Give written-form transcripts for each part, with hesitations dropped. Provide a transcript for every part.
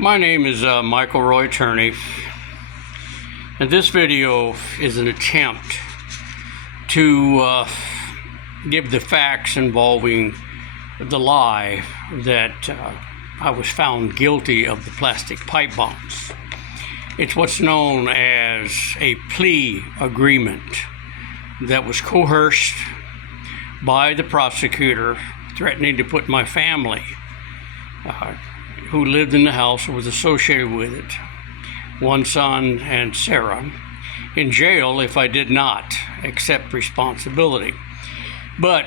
My name is Michael Roy Turney, and this video is an attempt to give the facts involving the lie that I was found guilty of the plastic pipe bombs. It's what's known as a plea agreement that was coerced by the prosecutor, threatening to put my family who lived in the house or was associated with it, one son and Sarah, in jail if I did not accept responsibility. But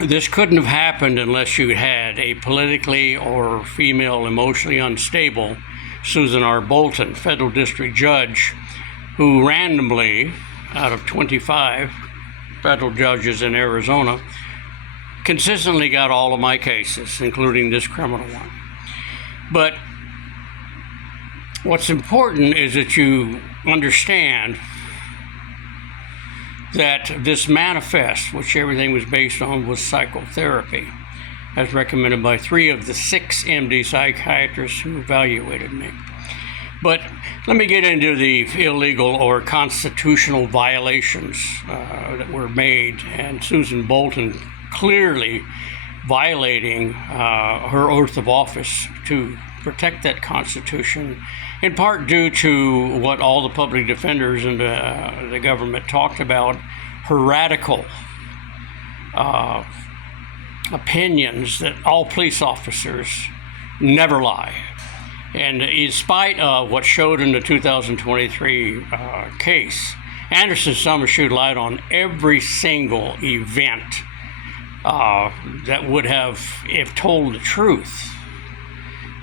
this couldn't have happened unless you had a politically or female emotionally unstable Susan R. Bolton, federal district judge, who randomly, out of 25 federal judges in Arizona, consistently got all of my cases, including this criminal one. But what's important is that you understand that this manifest, which everything was based on, was psychotherapy, as recommended by 3 of the 6 MD psychiatrists who evaluated me. But let me get into the illegal or constitutional violations that were made, and Susan Bolton clearly violating her oath of office to protect that Constitution, in part due to what all the public defenders and the government talked about, her radical opinions that all police officers never lie. And in spite of what showed in the 2023 case, Anderson Summershoot lied on every single event that would have, if told the truth,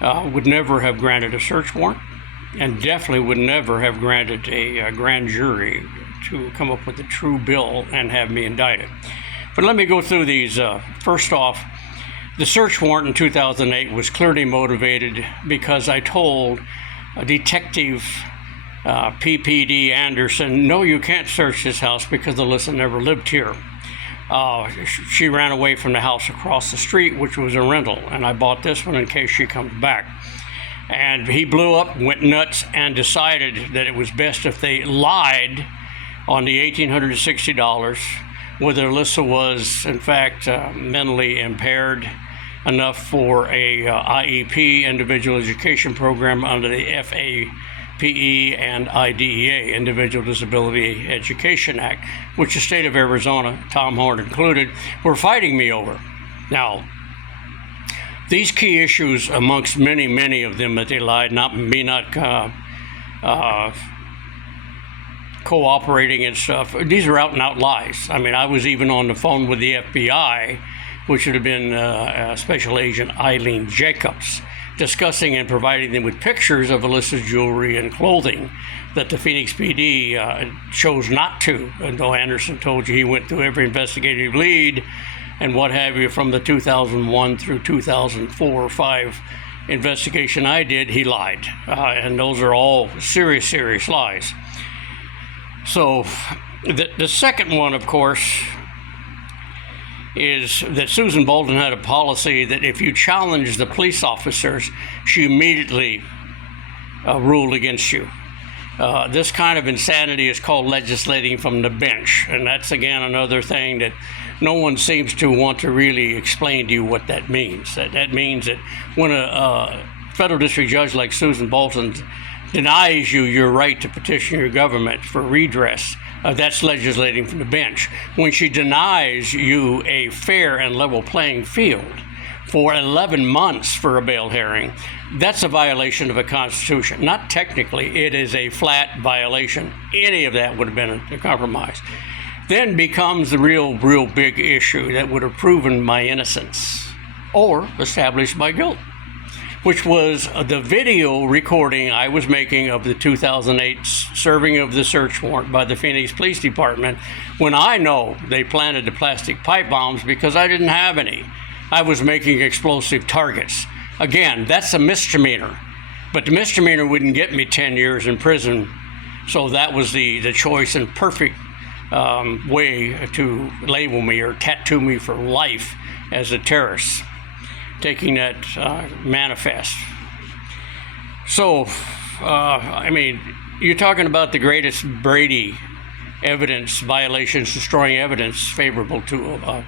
would never have granted a search warrant, and definitely would never have granted a grand jury to come up with a true bill and have me indicted. But let me go through these. First off, the search warrant in 2008 was clearly motivated because I told Detective PPD Anderson, no, you can't search this house because Alyssa never lived here. She ran away from the house across the street, which was a rental, and I bought this one in case she comes back. And he blew up, went nuts, and decided that it was best if they lied on the $1,860, whether Alyssa was, in fact, mentally impaired enough for a IEP, Individual Education Program, under the FAPE and IDEA, Individual Disability Education Act, which the state of Arizona, Tom Horn included, were fighting me over. Now, these key issues, amongst many, many of them that they lied, not cooperating and stuff, these are out and out lies. I mean, I was even on the phone with the FBI, which would have been Special Agent Eileen Jacobs, discussing and providing them with pictures of Alyssa's jewelry and clothing that the Phoenix PD chose not to, and though Anderson told you he went through every investigative lead and what have you from the 2001 through 2004 or 5 investigation I did, he lied. And those are all serious, serious lies. So the second one, of course, is that Susan Bolton had a policy that if you challenged the police officers, she immediately ruled against you. This kind of insanity is called legislating from the bench, and that's, again, another thing that no one seems to want to really explain to you what that means. That means that when a federal district judge like Susan Bolton denies you your right to petition your government for redress, that's legislating from the bench. When she denies you a fair and level playing field for 11 months for a bail hearing, that's a violation of a Constitution. Not technically, it is a flat violation. Any of that would have been a compromise. Then becomes the real big issue that would have proven my innocence or established my guilt, which was the video recording I was making of the 2008 serving of the search warrant by the Phoenix Police Department, when I know they planted the plastic pipe bombs because I didn't have any. I was making explosive targets. Again, that's a misdemeanor, but the misdemeanor wouldn't get me 10 years in prison, so that was the choice and perfect way to label me or tattoo me for life as a terrorist, taking that manifest. So, I mean, you're talking about the greatest Brady evidence violations, destroying evidence favorable to a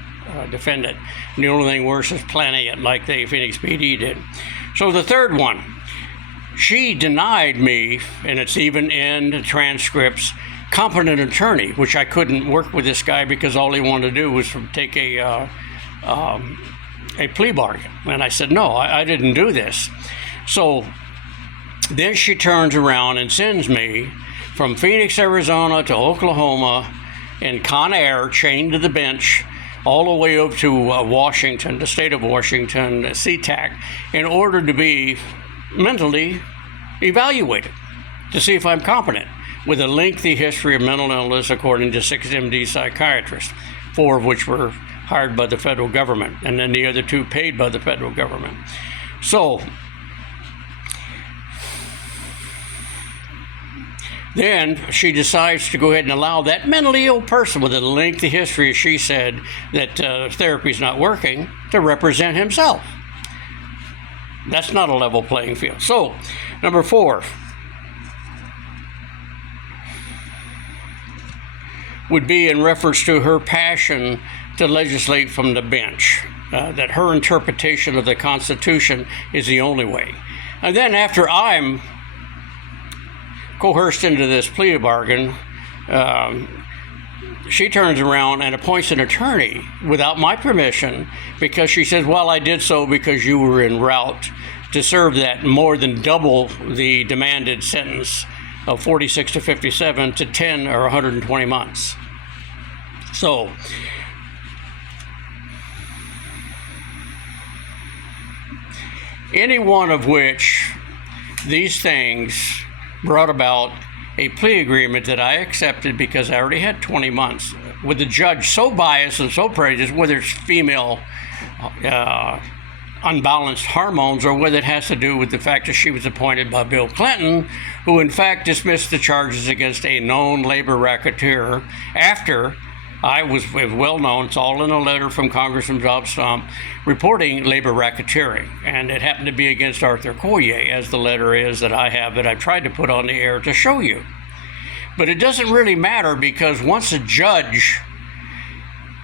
defendant. And the only thing worse is planning it like the Phoenix PD did. So the third one, she denied me, and it's even in the transcripts, competent attorney, which I couldn't work with this guy because all he wanted to do was take a plea bargain. And I said, no, I didn't do this. So then she turns around and sends me from Phoenix, Arizona to Oklahoma in Con Air, chained to the bench, all the way up to Washington, the state of Washington, SeaTac, in order to be mentally evaluated to see if I'm competent, with a lengthy history of mental illness, according to 6 MD psychiatrists, 4 of which were hired by the federal government, and then the other 2 paid by the federal government. So then she decides to go ahead and allow that mentally ill person with a lengthy history, as she said, that therapy is not working, to represent himself. That's not a level playing field. So, number 4 would be in reference to her passion to legislate from the bench, that her interpretation of the Constitution is the only way. And then after I'm coerced into this plea bargain, she turns around and appoints an attorney without my permission, because she says, well, I did so because you were en route to serve that more than double the demanded sentence of 46 to 57 to 10 or 120 months. So any one of which these things brought about a plea agreement that I accepted because I already had 20 months, with the judge so biased and so prejudiced, whether it's female unbalanced hormones or whether it has to do with the fact that she was appointed by Bill Clinton, who in fact dismissed the charges against a known labor racketeer after I was well known. It's all in a letter from Congressman Bob Stump reporting labor racketeering, and it happened to be against Arthur Collier, as the letter is that I have, that I tried to put on the air to show you. But it doesn't really matter, because once a judge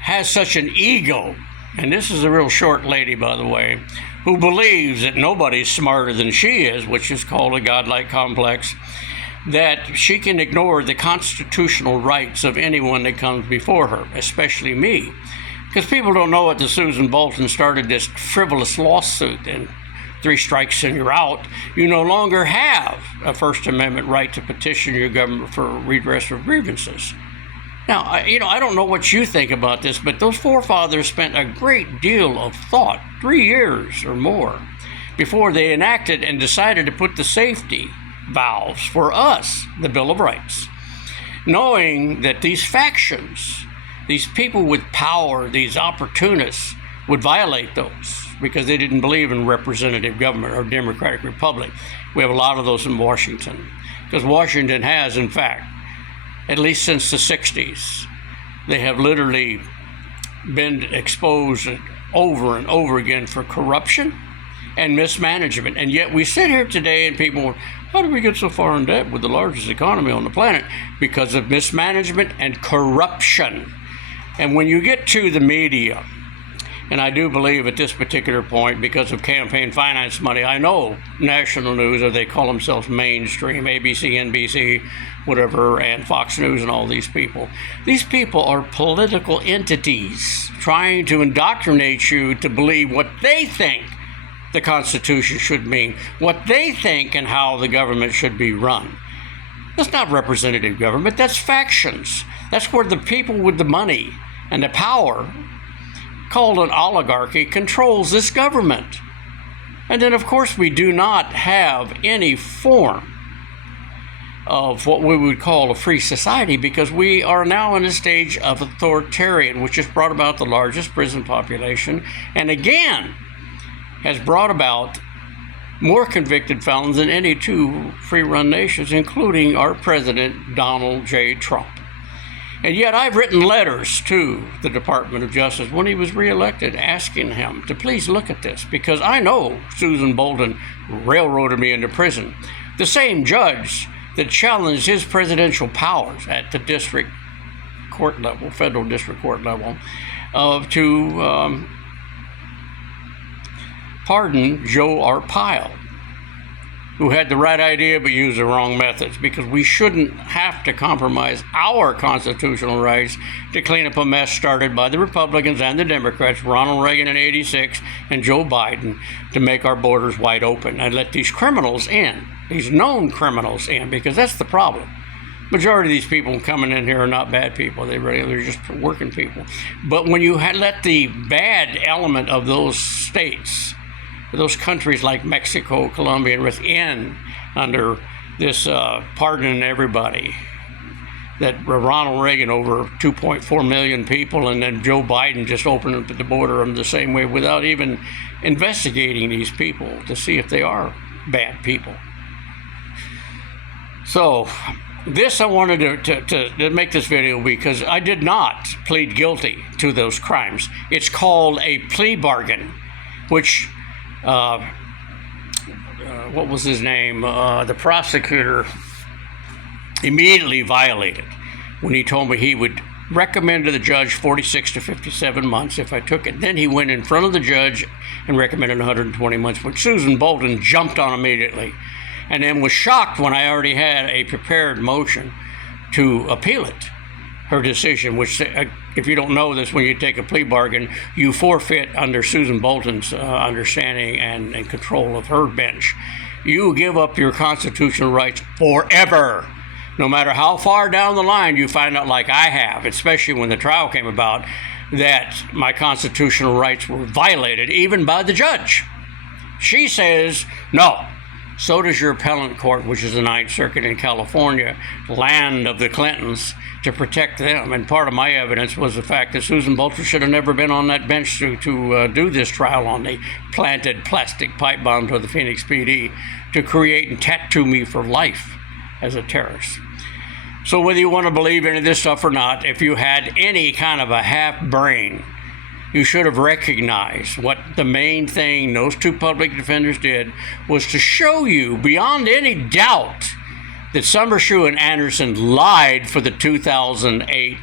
has such an ego, and this is a real short lady, by the way, who believes that nobody's smarter than she is, which is called a godlike complex, that she can ignore the constitutional rights of anyone that comes before her, especially me. Because people don't know it, that Susan Bolton started this frivolous lawsuit, and 3 strikes and you're out. You no longer have a First Amendment right to petition your government for redress of grievances. Now, I don't know what you think about this, but those forefathers spent a great deal of thought, 3 years or more, before they enacted and decided to put the safety valves for us, the Bill of Rights, knowing that these factions, these people with power, these opportunists, would violate those because they didn't believe in representative government or democratic republic. We have a lot of those in Washington, because Washington has, in fact, at least since the 60s, they have literally been exposed over and over again for corruption and mismanagement. And yet we sit here today and people, how did we get so far in debt with the largest economy on the planet? Because of mismanagement and corruption. And when you get to the media, and I do believe at this particular point, because of campaign finance money, I know national news, or they call themselves mainstream, ABC, NBC, whatever, and Fox News and all these people. These people are political entities trying to indoctrinate you to believe what they think the Constitution should mean, what they think and how the government should be run. That's not representative government, that's factions. That's where the people with the money and the power, called an oligarchy, controls this government. And then, of course, we do not have any form of what we would call a free society, because we are now in a stage of authoritarian, which has brought about the largest prison population, and again has brought about more convicted felons than any 2 free-run nations, including our president, Donald J. Trump. And yet I've written letters to the Department of Justice when he was reelected asking him to please look at this, because I know Susan Bolton railroaded me into prison. The same judge that challenged his presidential powers at the district court level, federal district court level, to pardon Joe Arpaio, who had the right idea but used the wrong methods, because we shouldn't have to compromise our constitutional rights to clean up a mess started by the Republicans and the Democrats, Ronald Reagan in '86 and Joe Biden, to make our borders wide open and let these criminals in, these known criminals in, because that's the problem. Majority of these people coming in here are not bad people. They're just working people. But when you let the bad element of those states, those countries like Mexico, Colombia, and within under this pardoning everybody, that Ronald Reagan over 2.4 million people, and then Joe Biden just opened up the border in the same way without even investigating these people to see if they are bad people. So this I wanted to make this video because I did not plead guilty to those crimes. It's called a plea bargain, which what was his name? The prosecutor immediately violated when he told me he would recommend to the judge 46 to 57 months if I took it. Then he went in front of the judge and recommended 120 months, which Susan Bolton jumped on immediately, and then was shocked when I already had a prepared motion to appeal it, her decision, which, if you don't know this, when you take a plea bargain, you forfeit under Susan Bolton's understanding and control of her bench. You give up your constitutional rights forever, no matter how far down the line you find out, like I have, especially when the trial came about, that my constitutional rights were violated, even by the judge. She says, no. So does your appellate court, which is the Ninth Circuit in California, land of the Clintons, to protect them. And part of my evidence was the fact that Susan Bolton should have never been on that bench to do this trial on the planted plastic pipe bombs of the Phoenix PD to create and tattoo me for life as a terrorist. So whether you want to believe any of this stuff or not, if you had any kind of a half brain, you should have recognized what the main thing those two public defenders did was to show you beyond any doubt that Summershoe and Anderson lied for the 2008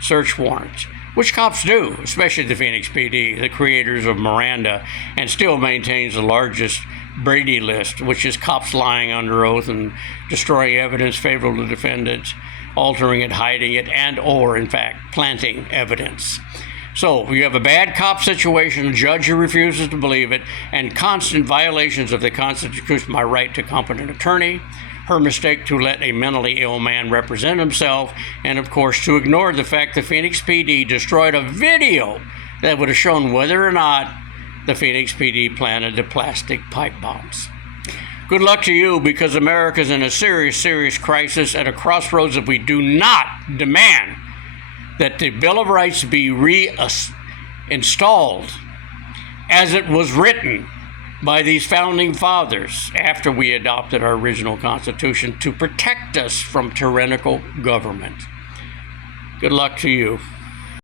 search warrant, which cops do, especially the Phoenix PD, the creators of Miranda, and still maintains the largest Brady list, which is cops lying under oath and destroying evidence favorable to defendants, altering it, hiding it, and or, in fact, planting evidence. So you have a bad cop situation, a judge who refuses to believe it, and constant violations of the Constitution, my right to competent attorney, her mistake to let a mentally ill man represent himself, and of course to ignore the fact the Phoenix PD destroyed a video that would have shown whether or not the Phoenix PD planted the plastic pipe bombs. Good luck to you, because America's in a serious, serious crisis at a crossroads if we do not demand that the Bill of Rights be reinstalled as it was written by these founding fathers after we adopted our original Constitution to protect us from tyrannical government. Good luck to you.